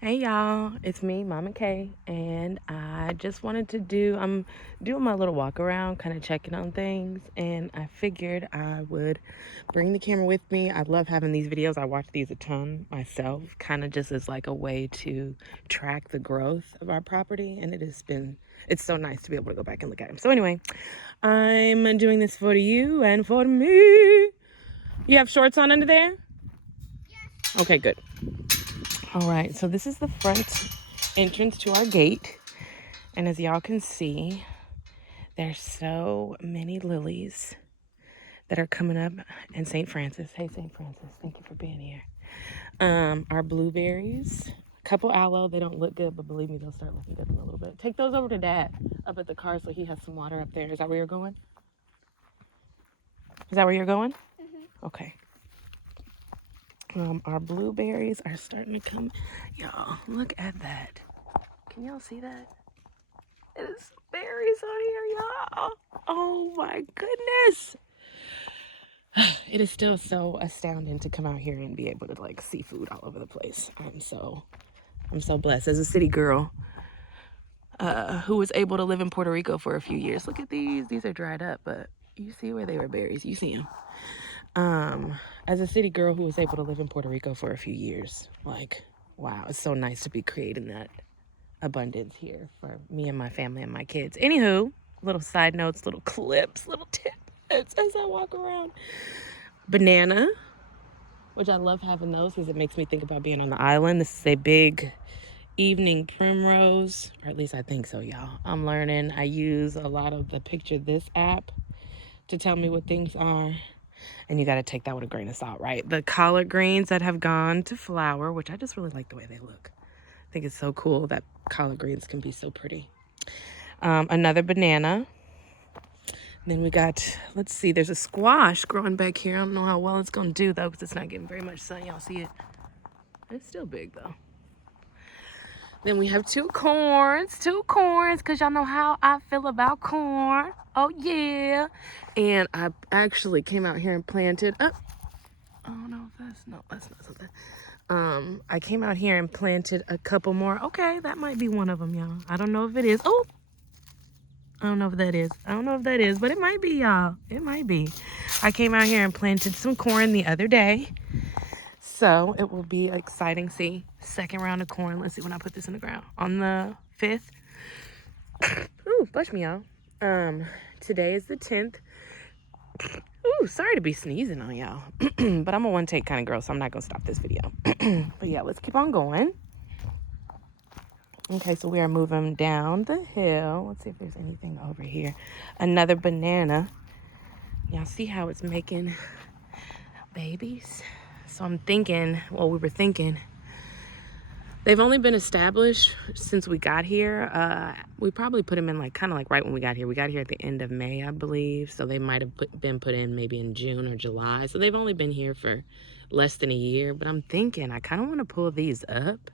Hey y'all, it's me, Mama K, and I just wanted to I'm doing my little walk around, kind of checking on things, and I figured I would bring the camera with me. I love having these videos. I watch these a ton myself, kind of just as like a way to track the growth of our property, and it's so nice to be able to go back and look at them. So anyway, I'm doing this for you and for me. You have shorts on under there? Yes. Okay, good. All right, so this is the front entrance to our gate. And as y'all can see, there's so many lilies that are coming up. And St. Francis, hey St. Francis, thank you for being here. Our blueberries, a couple aloe. They don't look good, but believe me, they'll start looking good in a little bit. Take those over to Dad up at the car so he has some water up there. Is that where you're going? Is that where you're going? Mm-hmm. Okay. Our blueberries are starting to come. Y'all, look at that. Can y'all see that? There's berries on here, y'all. Oh my goodness. It is still so astounding to come out here and be able to like see food all over the place. I'm so blessed as a city girl who was able to live in Puerto Rico for a few years. Look at these. These are dried up, but you see where they were berries. You see them. As a city girl who was able to live in Puerto Rico for a few years, like, wow, it's so nice to be creating that abundance here for me and my family and my kids. Anywho, little side notes, little clips, little tidbits as I walk around. Banana, which I love having those because it makes me think about being on the island. This is a big evening primrose, or at least I think so, y'all. I'm learning. I use a lot of the Picture This app to tell me what things are. And you got to take that with a grain of salt, right? The collard greens that have gone to flower, which I just really like the way they look. I think it's so cool that collard greens can be so pretty. Another banana. Then we got, let's see, there's a squash growing back here. I don't know how well it's going to do, though, because it's not getting very much sun. Y'all see it? It's still big, though. Then we have two corns, because y'all know how I feel about corn. Oh, yeah. And I actually came out here and planted, oh no, that's not something. I came out here and planted a couple more. Okay, that might be one of them, y'all. I don't know if it is. Oh, I don't know if that is, but it might be, y'all. It might be. I came out here and planted some corn the other day. So it will be exciting. See, second round of corn. Let's see when I put this in the ground. On the 5th. Ooh, bless me, y'all. Today is the 10th. Ooh, sorry to be sneezing on y'all. But I'm a one take kind of girl, so I'm not going to stop this video. But yeah, let's keep on going. Okay, so we are moving down the hill. Let's see if there's anything over here. Another banana. Y'all see how it's making babies? So I'm thinking, well, we were thinking, they've only been established since we got here. We probably put them in like kind of like right when we got here. We got here at the end of May, I believe. So they might have been put in maybe in June or July. So they've only been here for less than a year. But I'm thinking I kind of want to pull these up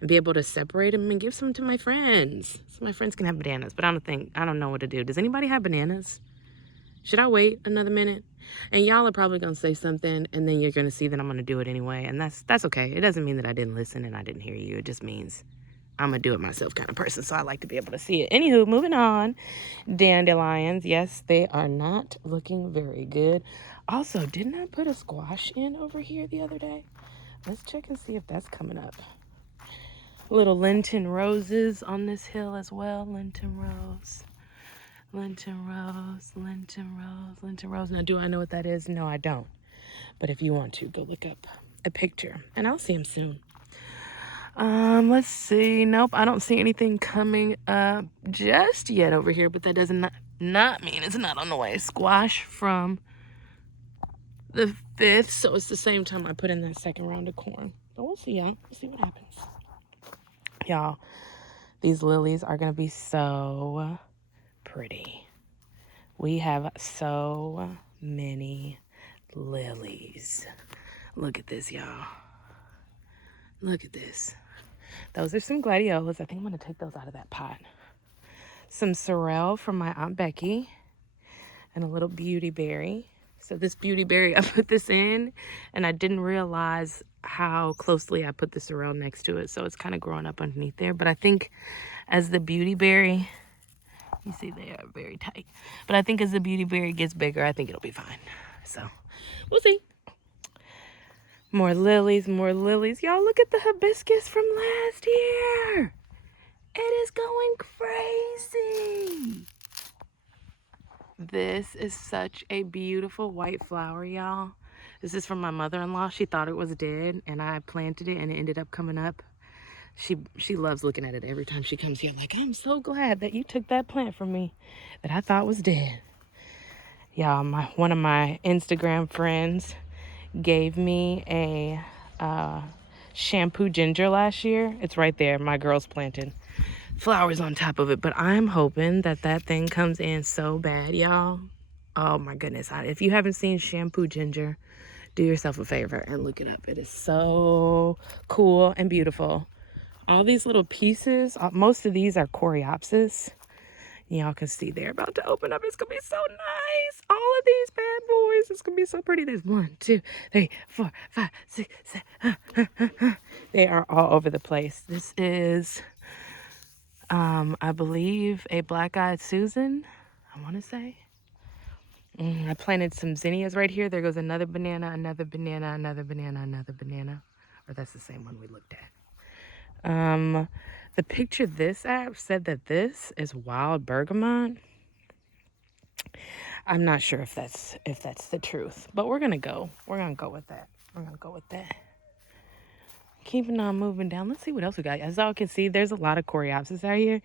and be able to separate them and give some to my friends. So my friends can have bananas. But I don't know what to do. Does anybody have bananas? Should I wait another minute? And y'all are probably going to say something, and then you're going to see that I'm going to do it anyway. And that's okay. It doesn't mean that I didn't listen and I didn't hear you. It just means I'm a do it myself kind of person. So I like to be able to see it. Anywho, moving on. Dandelions. Yes, they are not looking very good. Also, didn't I put a squash in over here the other day? Let's check and see if that's coming up. Little Lenten roses on this hill as well. Lenten rose. Lenten rose, Lenten rose, Lenten rose. Now, do I know what that is? No, I don't. But if you want to, go look up a picture. And I'll see him soon. Let's see. Nope, I don't see anything coming up just yet over here. But that does not mean it's not on the way. Squash from the 5th. So it's the same time I put in that second round of corn. But we'll see, y'all. We'll see what happens. Y'all, these lilies are going to be so pretty. We have so many lilies. Look at this, y'all. Look at this. Those are some gladiolas. I think I'm going to take those out of that pot. Some sorrel from my Aunt Becky. And a little beauty berry. So this beauty berry, I put this in and I didn't realize how closely I put the sorrel next to it. So it's kind of growing up underneath there. But I think as the beauty berry, you see they are very tight. But I think as the beauty berry gets bigger, I think it'll be fine. So we'll see. More lilies, more lilies. Y'all look at the hibiscus from last year. It is going crazy. This is such a beautiful white flower, y'all. This is from my mother-in-law. She thought it was dead and I planted it and it ended up coming up. She loves looking at it every time she comes here. Like, I'm so glad that you took that plant from me that I thought was dead. Y'all, one of my Instagram friends gave me a shampoo ginger last year. It's right there. My girls planted flowers on top of it, but I'm hoping that that thing comes in so bad, y'all. Oh my goodness. If you haven't seen shampoo ginger, do yourself a favor and look it up. It is so cool and beautiful. All these little pieces, most of these are coreopsis. Y'all can see they're about to open up. It's gonna be so nice. All of these bad boys, it's gonna be so pretty. There's 1, 2, 3, 4, 5, 6, 7. They are all over the place. This is I believe a black-eyed Susan, I want to say. I planted some zinnias right here. There goes another banana, another banana, another banana, another banana. Or that's the same one we looked at. The picture this app said that this is wild bergamot. I'm not sure if that's the truth, but we're gonna go. We're gonna go with that. We're gonna go with that. Keeping on moving down. Let's see what else we got. As y'all can see, there's a lot of coreopsis out here.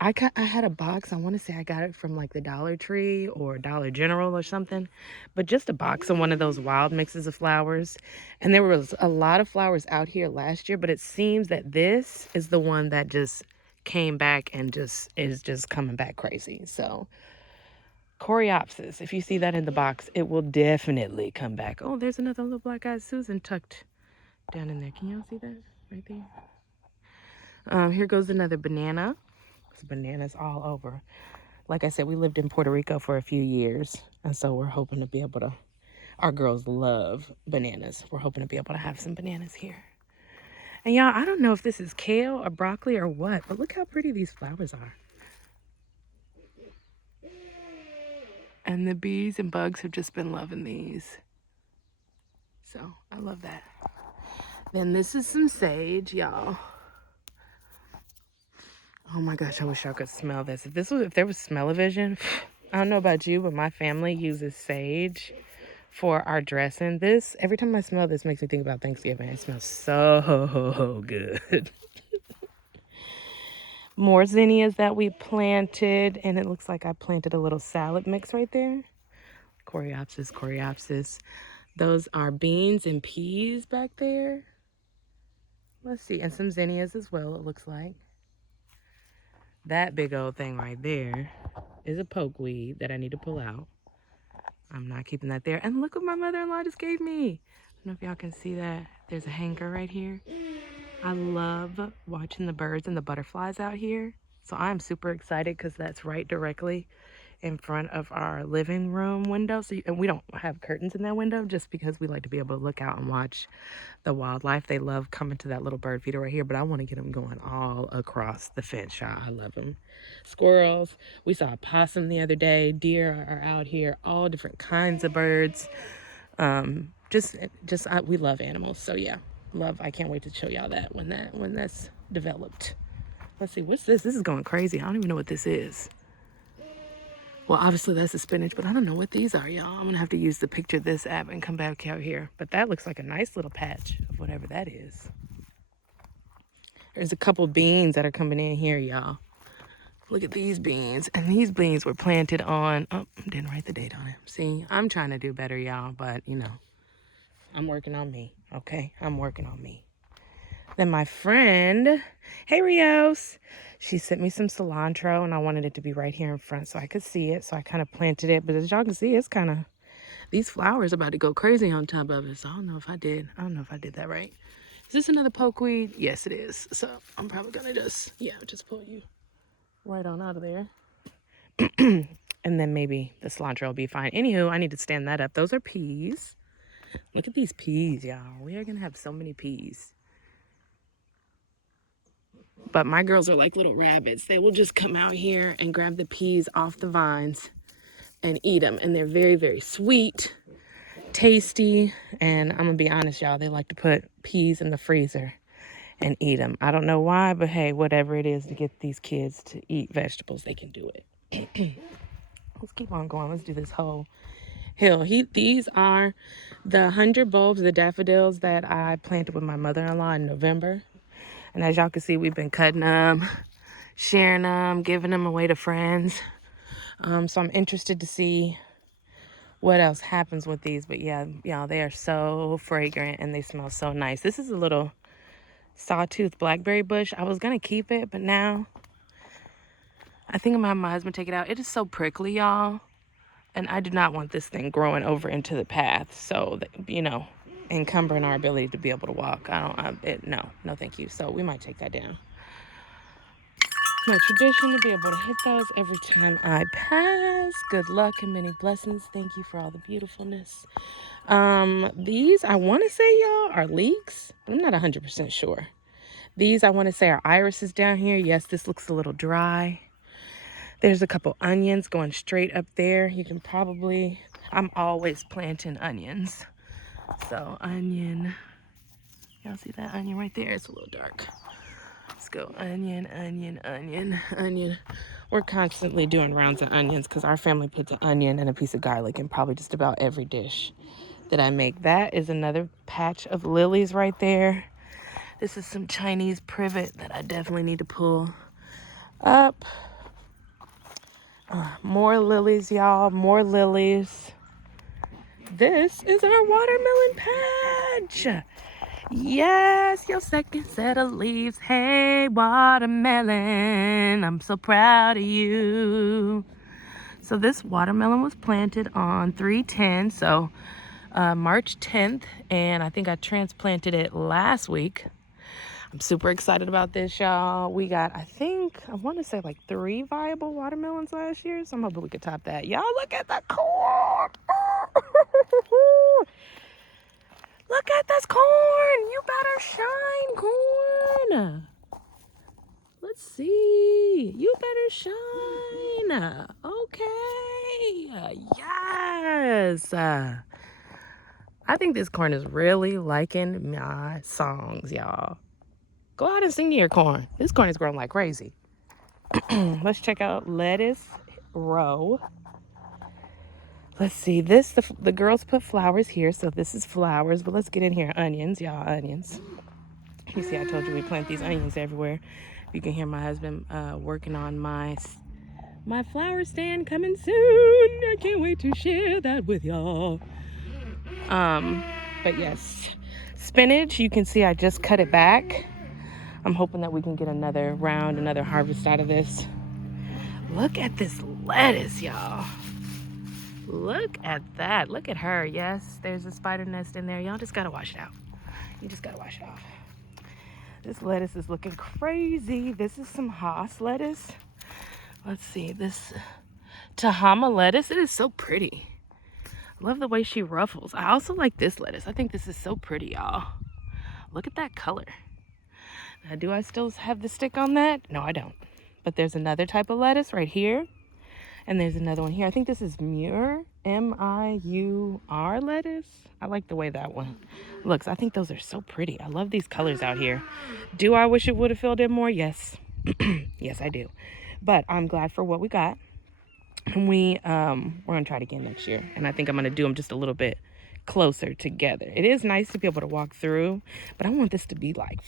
I had a box. I want to say I got it from like the Dollar Tree or Dollar General or something. But just a box of one of those wild mixes of flowers. And there was a lot of flowers out here last year. But it seems that this is the one that just came back and just is just coming back crazy. So coreopsis, if you see that in the box, it will definitely come back. Oh, there's another little black-eyed Susan tucked down in there. Can y'all see that right there? Here goes another banana. There's bananas all over. Like I said, we lived in Puerto Rico for a few years, and so we're hoping to be able to, our girls love bananas. We're hoping to be able to have some bananas here. And y'all, I don't know if this is kale or broccoli or what, but look how pretty these flowers are. And the bees and bugs have just been loving these. So I love that. Then this is some sage, y'all. Oh my gosh, I wish I could smell this. If there was smell-o-vision, I don't know about you, but my family uses sage for our dressing. This, every time I smell this, makes me think about Thanksgiving. It smells so good. More zinnias that we planted, and it looks like I planted a little salad mix right there. Coreopsis, coreopsis. Those are beans and peas back there. Let's see, and some zinnias as well, it looks like. That big old thing right there is a pokeweed that I need to pull out. I'm not keeping that there. And look what my mother-in-law just gave me. I don't know if y'all can see that. There's a hanger right here. I love watching the birds and the butterflies out here. So I'm super excited because that's right directly in front of our living room window. And we don't have curtains in that window just because we like to be able to look out and watch the wildlife. They love coming to that little bird feeder right here, but I want to get them going all across the fence, y'all. I love them. Squirrels. We saw a possum the other day. Deer are out here. All different kinds of birds. We love animals. So yeah, love. I can't wait to show y'all that when that's developed. Let's see, what's this? This is going crazy. I don't even know what this is. Well, obviously that's the spinach, but I don't know what these are, y'all. I'm gonna have to use the picture of this app and come back out here. But that looks like a nice little patch of whatever that is. There's a couple beans that are coming in here, y'all. Look at these beans. And these beans were planted on, oh, didn't write the date on it. See, I'm trying to do better, y'all, but you know, I'm working on me, okay? I'm working on me. Then my friend, hey Rios, she sent me some cilantro and I wanted it to be right here in front so I could see it. So I kind of planted it, but as y'all can see, it's kind of, these flowers about to go crazy on top of it. So I don't know if I did that right. Is this another pokeweed? Yes, it is. So I'm probably gonna just pull you right on out of there. And then maybe the cilantro will be fine. Anywho, I need to stand that up. Those are peas. Look at these peas, y'all. We are going to have so many peas. But my girls are like little rabbits. They will just come out here and grab the peas off the vines and eat them. And they're very, very sweet, tasty. And I'm going to be honest, y'all, they like to put peas in the freezer and eat them. I don't know why, but hey, whatever it is to get these kids to eat vegetables, they can do it. Let's keep on going. Let's do this whole hill. These are the 100 bulbs, the daffodils that I planted with my mother-in-law in November. And as y'all can see, we've been cutting them, sharing them, giving them away to friends. So I'm interested to see what else happens with these. But yeah, y'all, they are so fragrant and they smell so nice. This is a little sawtooth blackberry bush. I was going to keep it, but now I think I'm going to have my husband take it out. It is so prickly, y'all. And I do not want this thing growing over into the path. So, you know, encumbering our ability to be able to walk. No, thank you. So we might take that down. My tradition to be able to hit those every time I pass. Good luck and many blessings. Thank you for all the beautifulness. These, I want to say, y'all, are leeks. I'm not 100% sure. These, I want to say, are irises down here. Yes, this looks a little dry. There's a couple onions going straight up there. You can probably, I'm always planting onions. So onion, y'all see that onion right there? It's a little dark. Let's go onion, onion, onion, onion. We're constantly doing rounds of onions because our family puts an onion and a piece of garlic in probably just about every dish that I make. That is another patch of lilies right there. This is some Chinese privet that I definitely need to pull up. More lilies, y'all. More lilies. This is our watermelon patch. Yes, your second set of leaves. Hey, watermelon, I'm so proud of you. So this watermelon was planted on 3/10, so March 10th, and I think I transplanted it last week. I'm super excited about this, y'all. We got, I want to say like 3 viable watermelons last year, so I'm hoping we could top that. Y'all, look at the corn. Look at this corn. You better shine, corn. Let's see. You better shine. Okay. Yes. I think this corn is really liking my songs, y'all. Go out and sing to your corn. This corn is growing like crazy. Let's check out lettuce row. Let's see. The girls put flowers here, so this is flowers. But let's get in here. Onions, y'all, onions. You see, I told you we plant these onions everywhere. You can hear my husband working on my flower stand coming soon. I can't wait to share that with y'all. But yes, spinach. You can see I just cut it back. I'm hoping that we can get another harvest out of this. Look at this lettuce, y'all. Look at that. Look at her. Yes, there's a spider nest in there. Y'all just gotta wash it out. You just gotta wash it off. This lettuce is looking crazy. This is some Haas lettuce. Let's see, this Tahama lettuce. It is so pretty. I love the way she ruffles. I also like this lettuce. I think this is so pretty, y'all. Look at that color. Now, do I still have the stick on that? No, I don't. But there's another type of lettuce right here. And there's another one here. I think this is Miur, M-I-U-R lettuce. I like the way that one looks. I think those are so pretty. I love these colors out here. Do I wish it would have filled in more? Yes. Yes, I do. But I'm glad for what we got. And we're going to try it again next year. And I think I'm going to do them just a little bit closer together. It is nice to be able to walk through, but I want this to be like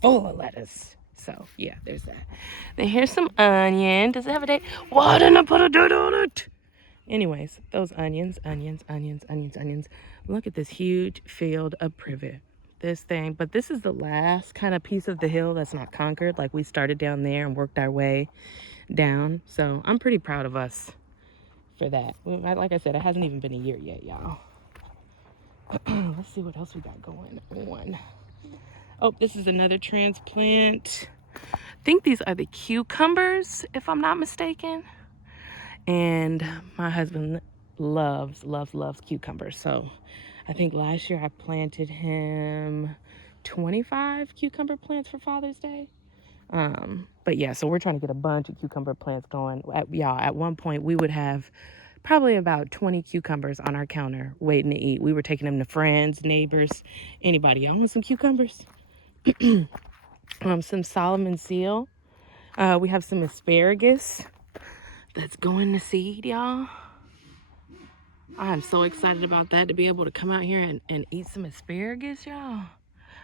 full of lettuce. So yeah, there's that. Then here's some onion. Does it have a date? Why didn't I put a date on it? Anyways, those onions. Look at this huge field of privet. This thing, but this is the last kind of piece of the hill that's not conquered. Like we started down there and worked our way down. So I'm pretty proud of us for that. Like I said, it hasn't even been a year yet, y'all. Let's see what else we got going on. Oh, this is another transplant. I think these are the cucumbers, if I'm not mistaken. And my husband loves cucumbers. So I think last year I planted him 25 cucumber plants for Father's Day. But yeah, so we're trying to get a bunch of cucumber plants going. At one point we would have probably about 20 cucumbers on our counter waiting to eat. We were taking them to friends, neighbors, anybody. Y'all want some cucumbers? Some Solomon seal. We have some asparagus that's going to seed, y'all. I'm so excited about that, to be able to come out here and eat some asparagus, y'all.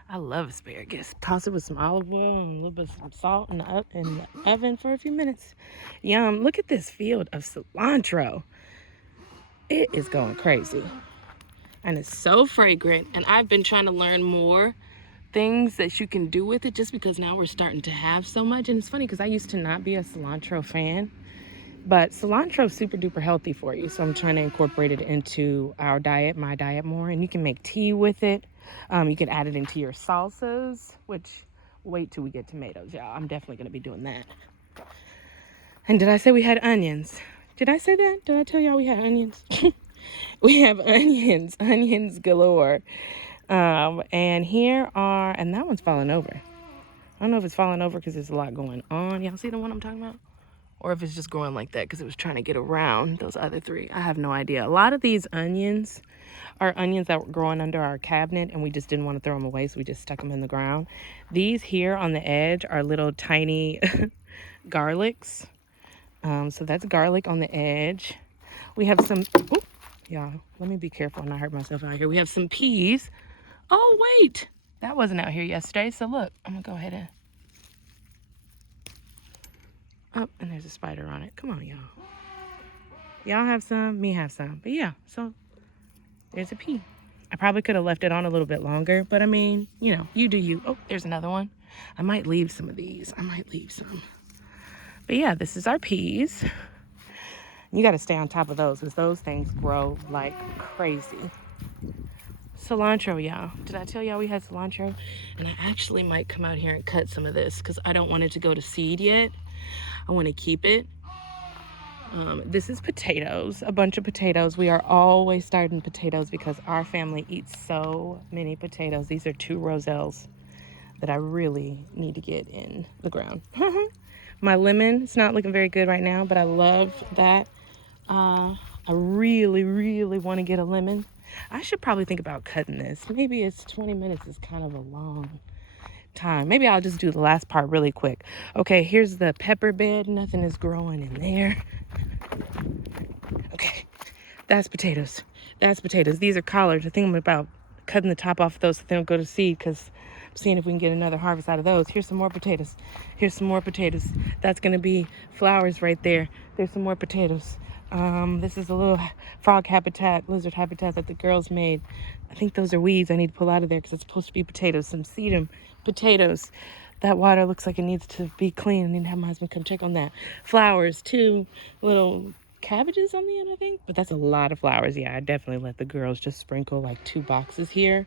I love asparagus. Toss it with some olive oil and a little bit of some salt in the oven for a few minutes. Yum. Look at this field of cilantro. It is going crazy. And it's so fragrant. And I've been trying to learn more things that you can do with it, just because now we're starting to have so much. And it's funny because I used to not be a cilantro fan, but cilantro is super duper healthy for you. So I'm trying to incorporate it into our diet, my diet, more. And you can make tea with it. You can add it into your salsas, which, wait till we get tomatoes, y'all. I'm definitely going to be doing that. And did I say we had onions? Did I say that? Did I tell y'all we had onions? We have onions galore. And here are, and that one's falling over. I don't know if it's falling over because there's a lot going on. Y'all see the one I'm talking about? Or if it's just growing like that because it was trying to get around those other three. I have no idea. A lot of these onions are onions that were growing under our cabinet, and we just didn't want to throw them away, so we just stuck them in the ground. These here on the edge are little tiny garlics. So that's garlic on the edge. We have some, y'all, let me be careful and not hurt myself out here. We have some peas. Oh, wait, that wasn't out here yesterday. So look, I'm gonna go ahead and, oh, and there's a spider on it. Come on, y'all. Y'all have some, me have some. But yeah, so there's a pea. I probably could have left it on a little bit longer, but I mean, you know, you do you. Oh, there's another one. I might leave some of these. I might leave some. But yeah, this is our peas. You got to stay on top of those because those things grow like crazy. Cilantro, y'all. Did I tell y'all we had cilantro? And I actually might come out here and cut some of this because I don't want it to go to seed yet. I want to keep it. This is potatoes, a bunch of potatoes. We are always starting potatoes because our family eats so many potatoes. These are 2 roselles that I really need to get in the ground. My lemon, it's not looking very good right now, but I love that. I really, really want to get a lemon. I should probably think about cutting this. Maybe it's 20 minutes is kind of a long time. Maybe I'll just do the last part really quick. Okay, here's the pepper bed. Nothing is growing in there. Okay, that's potatoes. That's potatoes. These are collards. I think I'm about cutting the top off of those so they don't go to seed because I'm seeing if we can get another harvest out of those. Here's some more potatoes. Here's some more potatoes. That's going to be flowers right there. There's some more potatoes. This is a little frog habitat, lizard habitat that the girls made. I think those are weeds I need to pull out of there because it's supposed to be potatoes. Some sedum potatoes. That water looks like it needs to be clean. I need to have my husband come check on that. Flowers, 2 little cabbages on the end, I think. But that's a lot of flowers. Yeah, I definitely let the girls just sprinkle like 2 boxes here.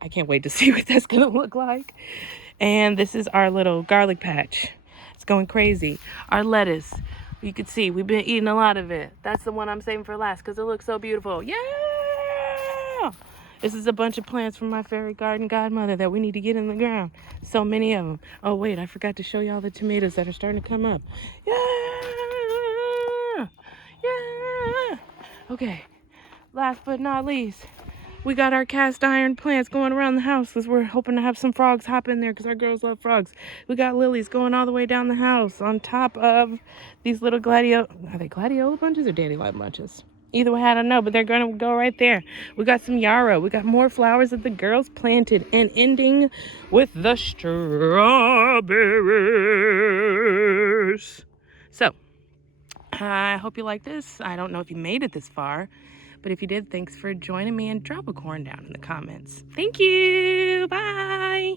I can't wait to see what that's going to look like. And this is our little garlic patch. It's going crazy. Our lettuce. You can see we've been eating a lot of it. That's the one I'm saving for last because it looks so beautiful. Yeah! This is a bunch of plants from my fairy garden godmother that we need to get in the ground. So many of them. Oh, wait, I forgot to show y'all the tomatoes that are starting to come up. Yeah! Yeah! Okay, last but not least, we got our cast iron plants going around the house because we're hoping to have some frogs hop in there because our girls love frogs. We got lilies going all the way down the house on top of these little are they gladiola bunches or dandelion bunches? Either way, I don't know, but they're going to go right there. We got some yarrow. We got more flowers that the girls planted, and ending with the strawberries. So, I hope you like this. I don't know if you made it this far, but if you did, thanks for joining me, and drop a corn down in the comments. Thank you. Bye.